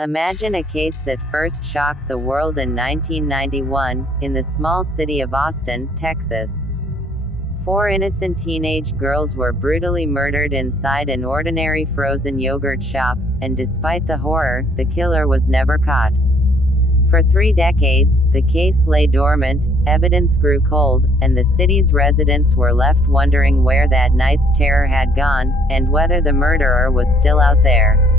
Imagine a case that first shocked the world in 1991, in the small city of Austin, Texas. Four innocent teenage girls were brutally murdered inside an ordinary frozen yogurt shop, and despite the horror, the killer was never caught. For 3 decades, the case lay dormant, evidence grew cold, and the city's residents were left wondering where that night's terror had gone, and whether the murderer was still out there.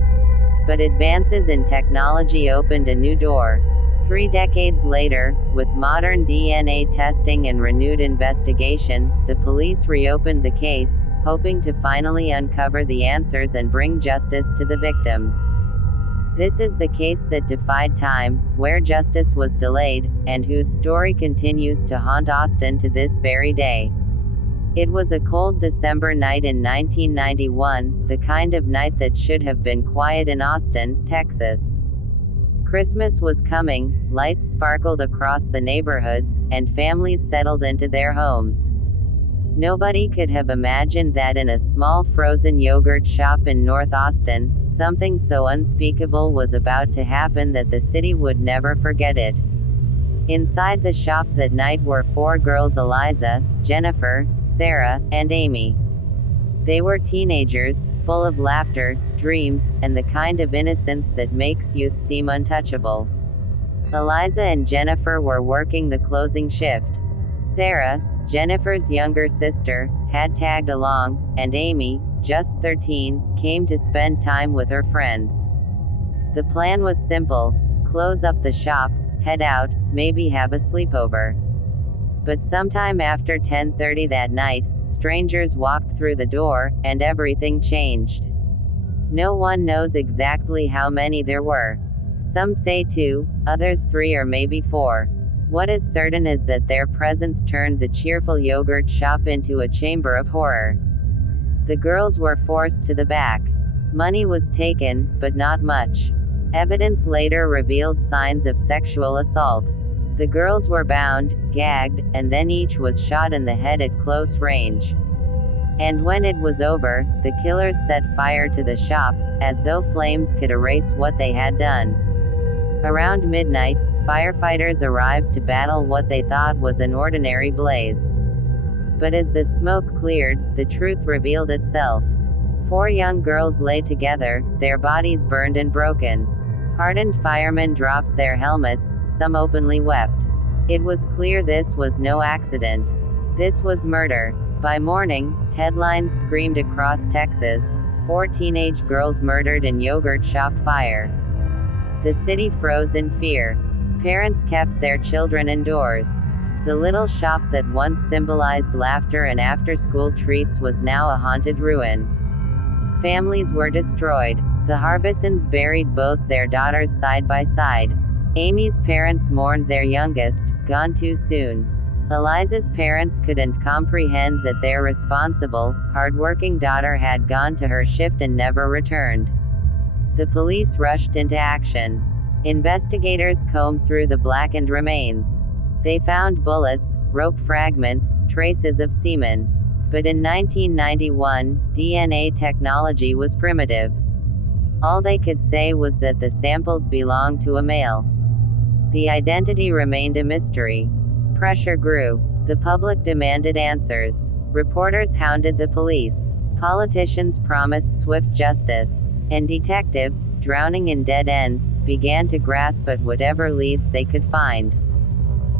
But advances in technology opened a new door. 3 decades later, with modern DNA testing and renewed investigation, the police reopened the case, hoping to finally uncover the answers and bring justice to the victims. This is the case that defied time, where justice was delayed, and whose story continues to haunt Austin to this very day. It was a cold December night in 1991, the kind of night that should have been quiet in Austin, Texas. Christmas was coming, lights sparkled across the neighborhoods, and families settled into their homes. Nobody could have imagined that in a small frozen yogurt shop in North Austin, something so unspeakable was about to happen that the city would never forget it. Inside the shop that night were 4 girls: Eliza, Jennifer, Sarah, and Amy. They were teenagers, full of laughter, dreams, and the kind of innocence that makes youth seem untouchable. Eliza and Jennifer were working the closing shift. Sarah, Jennifer's younger sister, had tagged along, and Amy, just 13, came to spend time with her friends. The plan was simple: close up the shop, head out, maybe have a sleepover. But sometime after 10:30 that night, strangers walked through the door, and everything changed. No one knows exactly how many there were. Some say 2, others 3, or maybe 4. What is certain is that their presence turned the cheerful yogurt shop into a chamber of horror. The girls were forced to the back. Money was taken, but not much. Evidence later revealed signs of sexual assault. The girls were bound, gagged, and then each was shot in the head at close range. And when it was over, the killers set fire to the shop, as though flames could erase what they had done. Around midnight, firefighters arrived to battle what they thought was an ordinary blaze. But as the smoke cleared, the truth revealed itself. 4 young girls lay together, their bodies burned and broken. Hardened firemen dropped their helmets, some openly wept. It was clear this was no accident. This was murder. By morning, headlines screamed across Texas: 4 teenage girls murdered in yogurt shop fire. The city froze in fear. Parents kept their children indoors. The little shop that once symbolized laughter and after-school treats was now a haunted ruin. Families were destroyed. The Harbisons buried both their daughters side by side. Amy's parents mourned their youngest, gone too soon. Eliza's parents couldn't comprehend that their responsible, hard-working daughter had gone to her shift and never returned. The police rushed into action. Investigators combed through the blackened remains. They found bullets, rope fragments, traces of semen. But in 1991, DNA technology was primitive. All they could say was that the samples belonged to a male. The identity remained a mystery. Pressure grew. The public demanded answers. Reporters hounded the police. Politicians promised swift justice. And detectives, drowning in dead ends, began to grasp at whatever leads they could find.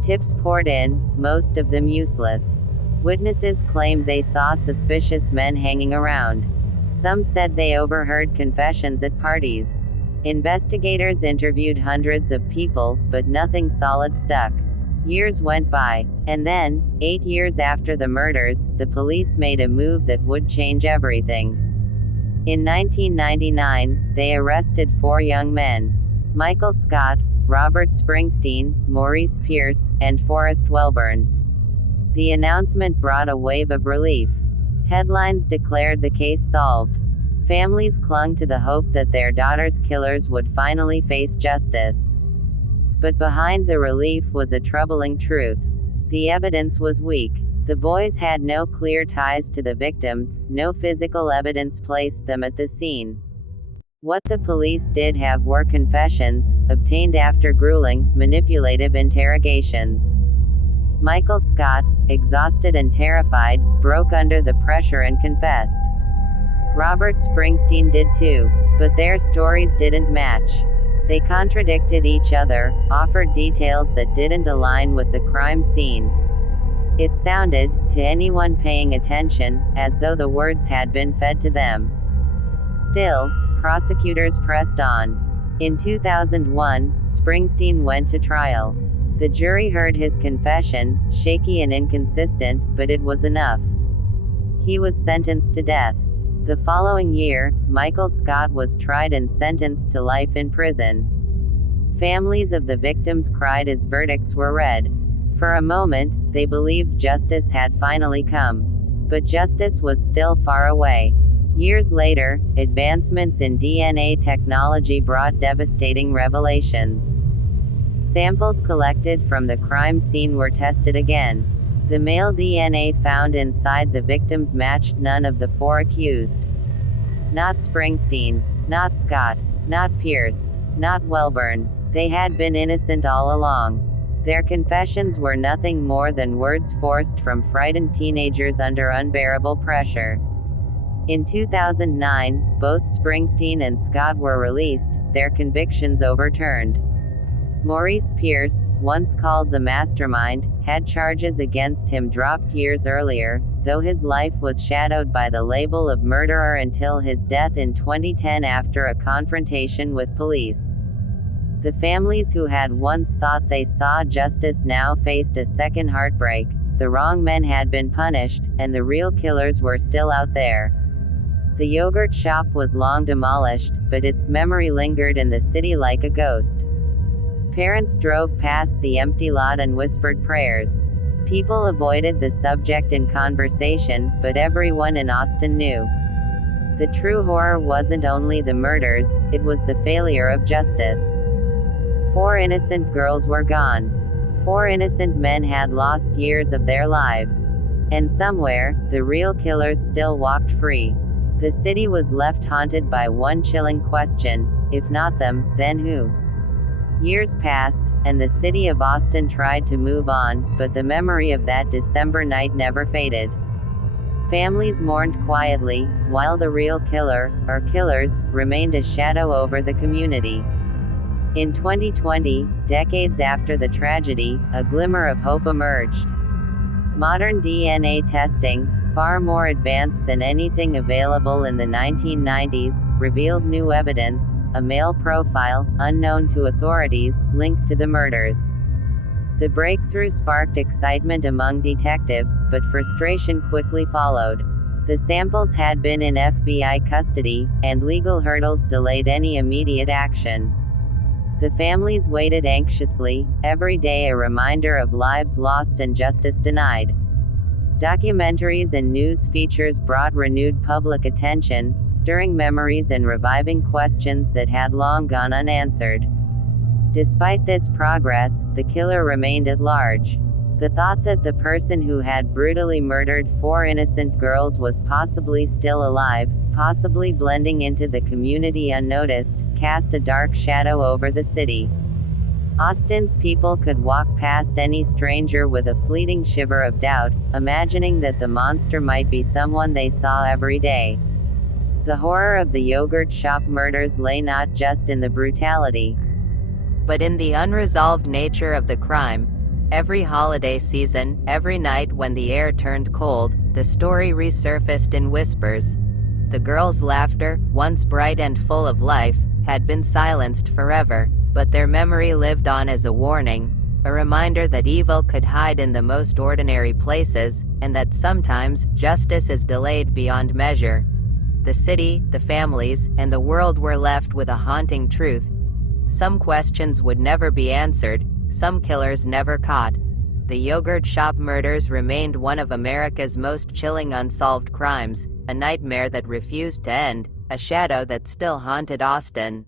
Tips poured in, most of them useless. Witnesses claimed they saw suspicious men hanging around. Some said they overheard confessions at parties. Investigators interviewed hundreds of people, but nothing solid stuck. Years went by, and then, 8 years after the murders, the police made a move that would change everything. In 1999, they arrested 4 young men: Michael Scott, Robert Springsteen, Maurice Pierce, and Forrest Welburn. The announcement brought a wave of relief. Headlines declared the case solved. Families clung to the hope that their daughters' killers would finally face justice. But behind the relief was a troubling truth. The evidence was weak. The boys had no clear ties to the victims, no physical evidence placed them at the scene. What the police did have were confessions, obtained after grueling, manipulative interrogations. Michael Scott, exhausted and terrified, broke under the pressure and confessed. Robert Springsteen did too, but their stories didn't match. They contradicted each other, offered details that didn't align with the crime scene. It sounded, to anyone paying attention, as though the words had been fed to them. Still, prosecutors pressed on. In 2001, Springsteen went to trial. The jury heard his confession, shaky and inconsistent, but it was enough. He was sentenced to death. The following year, Michael Scott was tried and sentenced to life in prison. Families of the victims cried as verdicts were read. For a moment, they believed justice had finally come. But justice was still far away. Years later, advancements in DNA technology brought devastating revelations. Samples collected from the crime scene were tested again. The male DNA found inside the victims matched none of the four accused. Not Springsteen, not Scott, not Pierce, not Welburn. They had been innocent all along. Their confessions were nothing more than words forced from frightened teenagers under unbearable pressure. In 2009, both Springsteen and Scott were released, their convictions overturned. Maurice Pierce, once called the mastermind, had charges against him dropped years earlier, though his life was shadowed by the label of murderer until his death in 2010 after a confrontation with police. The families who had once thought they saw justice now faced a second heartbreak. The wrong men had been punished, and the real killers were still out there. The yogurt shop was long demolished, but its memory lingered in the city like a ghost. Parents drove past the empty lot and whispered prayers. People avoided the subject in conversation, but everyone in Austin knew. The true horror wasn't only the murders, it was the failure of justice. 4 innocent girls were gone. 4 innocent men had lost years of their lives. And somewhere, the real killers still walked free. The city was left haunted by one chilling question: if not them, then who? Years passed, and the city of Austin tried to move on, but the memory of that December night never faded. Families mourned quietly, while the real killer, or killers, remained a shadow over the community. In 2020, decades after the tragedy, a glimmer of hope emerged. Modern DNA testing, far more advanced than anything available in the 1990s, revealed new evidence: a male profile, unknown to authorities, linked to the murders. The breakthrough sparked excitement among detectives, but frustration quickly followed. The samples had been in FBI custody, and legal hurdles delayed any immediate action. The families waited anxiously, every day a reminder of lives lost and justice denied. Documentaries and news features brought renewed public attention, stirring memories and reviving questions that had long gone unanswered. Despite this progress, the killer remained at large. The thought that the person who had brutally murdered 4 innocent girls was possibly still alive, possibly blending into the community unnoticed, cast a dark shadow over the city. Austin's people could walk past any stranger with a fleeting shiver of doubt, imagining that the monster might be someone they saw every day. The horror of the yogurt shop murders lay not just in the brutality, but in the unresolved nature of the crime. Every holiday season, every night when the air turned cold, the story resurfaced in whispers. The girls' laughter, once bright and full of life, had been silenced forever, but their memory lived on as a warning, a reminder that evil could hide in the most ordinary places, and that sometimes justice is delayed beyond measure. The city, the families, and the world were left with a haunting truth. Some questions would never be answered, some killers never caught. The yogurt shop murders remained one of America's most chilling unsolved crimes, a nightmare that refused to end, a shadow that still haunted Austin.